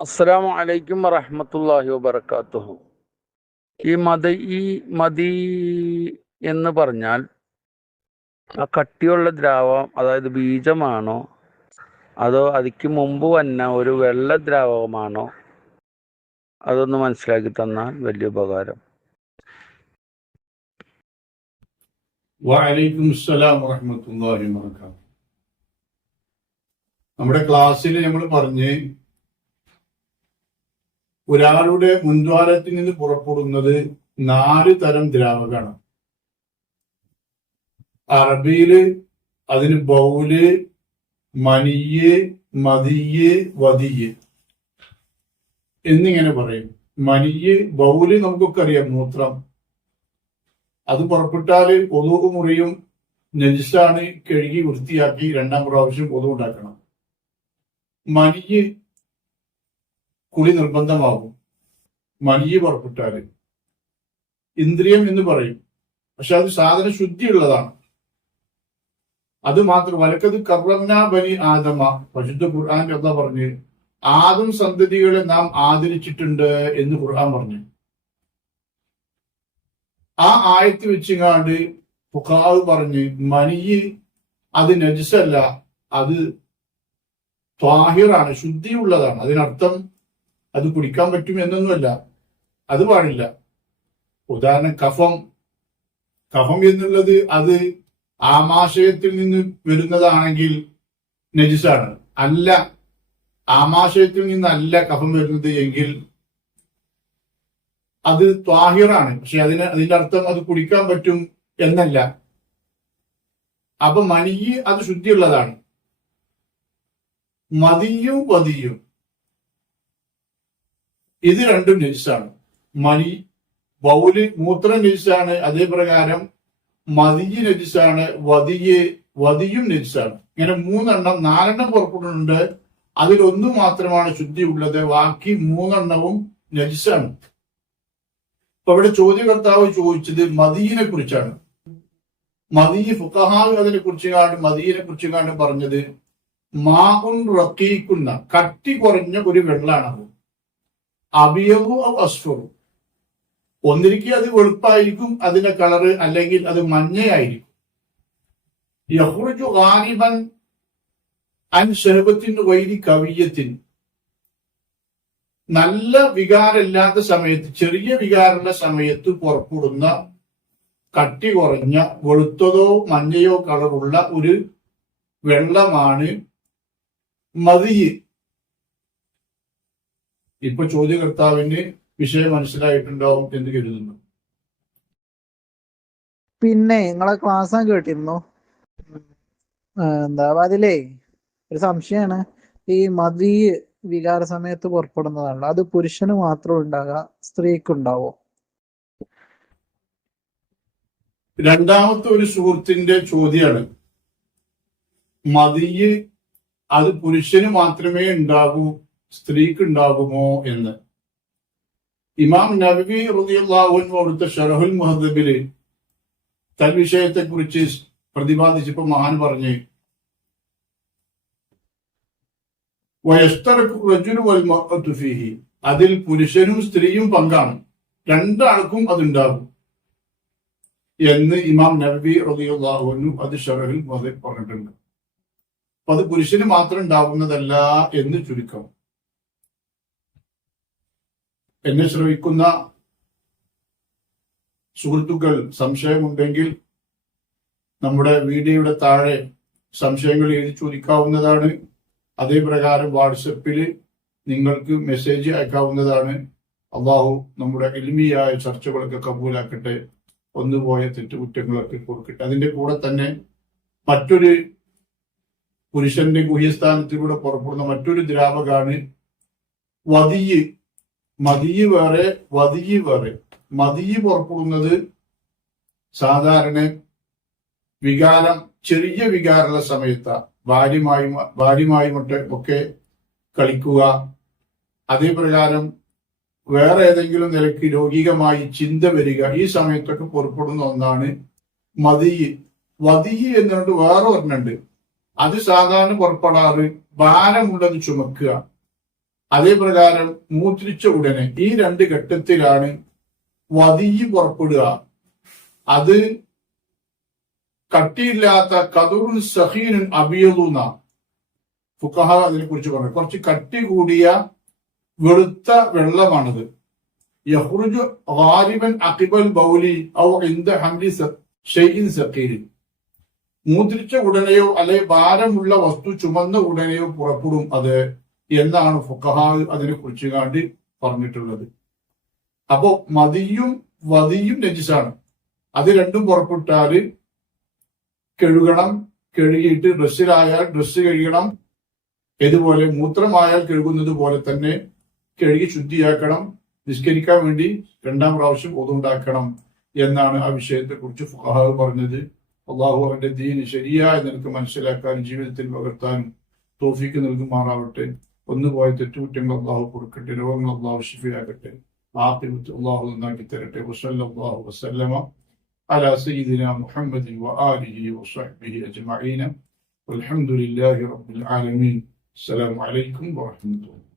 അസ്സലാമു വലൈക്കും വറഹമത്തല്ലാഹി വബർക്കാത്തുഹു ഈ മത ഈ മതി എന്ന് പറഞ്ഞാൽ ആ കട്ടിയുള്ള ദ്രാവം അതായത് ബീജമാണോ അതോ അതിക്ക് മുമ്പ് വന്ന ഒരു വെള്ള ദ്രാവകമാണോ അതൊന്ന് മനസ്സിലാക്കി തന്നാൽ വലിയ ഉപകാരം. വഅലൈക്കും അസ്സലാം വറഹ്മത്തുള്ളാഹി വബറകാതുഹു നമ്മുടെ ക്ലാസ്സിൽ നമ്മൾ പറഞ്ഞ് ഒരാളുടെ മുൻദ്വാരത്തിൽ നിന്ന് പുറപ്പെടുന്നത് നാല് തരം ദ്രാവകമാണ്. അറബിയിൽ അതിന് ബൗൽ മനിയ് മതിയ് വതിയ് എന്നിങ്ങനെ പറയും. മനിയ് ബൗൽ നമുക്കൊക്കെ അറിയാം മൂത്രം. അത് പുറപ്പെട്ടാൽ കൊതുക് മുറിയും നജിസാണ് കഴുകി വൃത്തിയാക്കി രണ്ടാം പ്രാവശ്യം കൊതുക് ഉണ്ടാക്കണം മനിയ് കുളി നിർബന്ധമാകും. മനിയ് പുറപ്പെട്ടാൽ. ഇന്ദ്രിയം എന്ന് പറയും. പക്ഷെ അത് സാധന ശുദ്ധിയുള്ളതാണ് അത് മാത്രം വലക്കത് കർവന്ന ബനി ആദമ. പരിശുദ്ധ ഖുർആൻ എന്താ പറഞ്ഞ്? ആദം സന്തതികളെ നാം ആദരിച്ചിട്ടുണ്ട് എന്ന് ഖുർആൻ പറഞ്ഞു. ആ ആയത്ത് വെച്ചിങ്ങാണ്ട് ഫുഖാവ് പറഞ്ഞ് മനിയ് അത് നജിസല്ല അത് ത്വാഹിറാണ് ശുദ്ധിയുള്ളതാണ്. അതിനർത്ഥം അത് കുടിക്കാൻ പറ്റും എന്നൊന്നുമല്ല. അത് പാടില്ല. ഉദാഹരണം കഫം. കഫം എന്നുള്ളത് അത് ആമാശയത്തിൽ നിന്ന് വരുന്നതാണെങ്കിൽ നജിസാണ്. അല്ല ആമാശയത്തിൽ നിന്നല്ല കഫം വരുന്നത് എങ്കിൽ അത് ത്വാഹിറാണ്. പക്ഷെ അതിന് അതിന്റെ അർത്ഥം അത് കുടിക്കാൻ പറ്റും എന്നല്ല. അപ്പൊ മനിയ് അത് ശുദ്ധിയുള്ളതാണ്. മതിയും വതിയും. ഇത് രണ്ടും നജിസാണ് മണി ബൗൽ മൂത്രം നജിസാണ് അതേപ്രകാരം മതിയ് നജിസാണ് വതിയ് വതിയും നജിസാണ് ഇങ്ങനെ മൂന്നെണ്ണം നാലെണ്ണം പുറപ്പെടുന്നുണ്ട് അതിലൊന്നു മാത്രമാണ് ശുദ്ധിയുള്ളത്. ബാക്കി മൂന്നെണ്ണവും നജിസാണ് അപ്പൊ ഇവിടെ ചോദ്യകർത്താവ് ചോദിച്ചത് മദീനെ കുറിച്ചാണ്. മദീ ഫുഖഹാവ് അതിനെ കുറിച്ച് കാണും മദീനെ കുറിച്ച് കാണും പറഞ്ഞത് മാഉൻ റക്കീക്കുന്ന കട്ടി കുറഞ്ഞ ഒരു വെള്ളാണത്. അബിയവു അസ്ഫറു ഒന്നിരിക്കും അത് വെളുപ്പായിരിക്കും അതിന്റെ കളറ് അല്ലെങ്കിൽ അത് മഞ്ഞയായിരിക്കും. യഹ്റുജു ഗാലിബൻ അൻ വൈദി വൈരി കവിയത്തിന് നല്ല വികാരമില്ലാത്ത സമയത്ത് ചെറിയ വികാരമുള്ള സമയത്ത് പുറപ്പെടുന്ന കട്ടി കുറഞ്ഞ വെളുത്തതോ മഞ്ഞയോ കളറുള്ള ഒരു വെള്ളമാണ് മതിയ്. ഇപ്പൊ ചോദ്യകർത്താവിന് വിഷയം മനസ്സിലായിട്ടുണ്ടാവും എന്ന് കരുതുന്നു. പിന്നെ നിങ്ങളെ ക്ലാസ് ഞാൻ കേട്ടിരുന്നു. എന്താ അതിലേ ഒരു സംശയമാണ് ഈ മതി വികാര സമയത്ത് പുറപ്പെടുന്നതാണല്ലോ. അത് പുരുഷന് മാത്രം ഉണ്ടാകുക സ്ത്രീക്ക് ഉണ്ടാവോ രണ്ടാമത്തെ ഒരു സുഹൃത്തിന്റെ ചോദ്യമാണ് മതിയെ അത് പുരുഷന് മാത്രമേ ഉണ്ടാകൂ സ്ത്രീക്ക് ഉണ്ടാകുമോ എന്ന്. ഇമാം നബി റുദിയുള്ളാഹുൻ അടുത്ത ഷറഹുൽ മുഹദ്ബിൽ തൽ വിഷയത്തെ കുറിച്ച് പ്രതിപാദിച്ചപ്പോ മഹാൻ പറഞ്ഞു വയസ്തറക്കു റജുലു വൽ ഫീഹി. അതിൽ പുരുഷനും സ്ത്രീയും പങ്കാണ്. രണ്ടാൾക്കും അതുണ്ടാകും എന്ന് ഇമാം നബി റബിയുള്ളാഹുനും അത് ഷറഹിൽ മുഹദബ് പറഞ്ഞിട്ടുണ്ട്. അത് പുരുഷന് മാത്രം ഉണ്ടാകുന്നതല്ല എന്ന് ചുരുക്കം. എന്നെ ശ്രമിക്കുന്ന സുഹൃത്തുക്കൾ സംശയമുണ്ടെങ്കിൽ നമ്മുടെ വീഡിയോയുടെ താഴെ സംശയങ്ങൾ എഴുതി ചോദിക്കാവുന്നതാണ്. അതേപ്രകാരം വാട്സപ്പിൽ നിങ്ങൾക്ക് മെസ്സേജ് അയക്കാവുന്നതാണ്. അള്ളാഹു നമ്മുടെ എളിമിയായ ചർച്ചകളൊക്കെ കബൂലാക്കട്ടെ. ഒന്നുപോയ തെറ്റുകുറ്റങ്ങളൊക്കെ കൊടുക്കട്ടെ. അതിന്റെ കൂടെ തന്നെ മറ്റൊരു പുരുഷന്റെ ഗുഹ്യസ്ഥാനത്തിലൂടെ പുറപ്പെടുന്ന മറ്റൊരു ദ്രാവകാണ് വതിയ്. മതിയ് വേറെ വതിയ് വേറെ. മതിയ് പുറപ്പെടുന്നത് സാധാരണ വികാരം ചെറിയ വികാരമുള്ള സമയത്ത. ഭാര്യമായി ഭാര്യമായും ഒക്കെ- ഒക്കെ കളിക്കുക അതേപ്രകാരം വേറെ ഏതെങ്കിലും നിലയ്ക്ക് രോഗികമായി ചിന്ത വരിക ഈ സമയത്തൊക്കെ പുറപ്പെടുന്ന ഒന്നാണ് മതിയ്. വതിയ് എന്നുകൊണ്ട് വേറെ ഒരെണ്ണുണ്ട് അത് സാധാരണ പുറപ്പെടാറ് ഭാരമുള്ളത് ചുമക്കുക. അതേ പ്രകാരം മൂത്രിച്ച ഉടനെ ഈ രണ്ട് ഘട്ടത്തിലാണ് വതിയി പുറപ്പെടുക. അത് കട്ടിയില്ലാത്ത കതുറുൻ സഹീനുൻ അബിയതുന്ന ഫുക്കഹ അതിനെ കുറിച്ച് പറഞ്ഞു. കുറച്ച് കട്ടി കൂടിയ വെളുത്ത വെള്ളമാണത്. യഹ്റുജു ഗാലിബൻ അഖിബൽ ബൗലി ഔ ഇന്ദ ഹംലി ഷെയ്ഇൻ സഖീലിൻ മൂത്രിച്ച ഉടനെയോ അല്ലെ ഭാരമുള്ള വസ്തു ചുമന്ന ഉടനെയോ പുറപ്പെടും. അത് എന്നാണ് ഫുക്കഹ അതിനെ കുറിച്ച് കാണ്ടി പറഞ്ഞിട്ടുള്ളത്. അപ്പോ മതിയും വതിയും നജിസാണ് അത് രണ്ടും പുറപ്പെട്ടാൽ കഴുകണം കഴുകിയിട്ട് ഡ്രസ്സിലായാൽ ഡ്രസ്സ് കഴുകണം ഇതുപോലെ മൂത്രമായാൽ കഴുകുന്നത് പോലെ തന്നെ കഴുകി ശുദ്ധിയാക്കണം നിഷ്കരിക്കാൻ വേണ്ടി രണ്ടാം പ്രാവശ്യം ഒതുണ്ടാക്കണം എന്നാണ് ആ വിഷയത്തെ കുറിച്ച് ഫുഹാവ് പറഞ്ഞത്. അള്ളാഹു അവന്റെ ദീന് ശരിയായ നിനക്ക് മനസ്സിലാക്കാനും ജീവിതത്തിൽ പകർത്താനും തോഫിക്ക് നൽകുമാറാവട്ടെ. ഒന്നുപോയ തെറ്റുകുറ്റങ്ങൾ അള്ളാഹു കൊടുക്കട്ടെ രോഗങ്ങൾ അള്ളാഹു ഷിഫിയാക്കട്ടെ ആഖിബത്ത് അള്ളാഹു നന്നാക്കി തരട്ടെ വസല്ലല്ലാഹു വസല്ലമ على سيدنا محمد وآله وصحبه أجمعين والحمد لله رب العالمين السلام عليكم ورحمة الله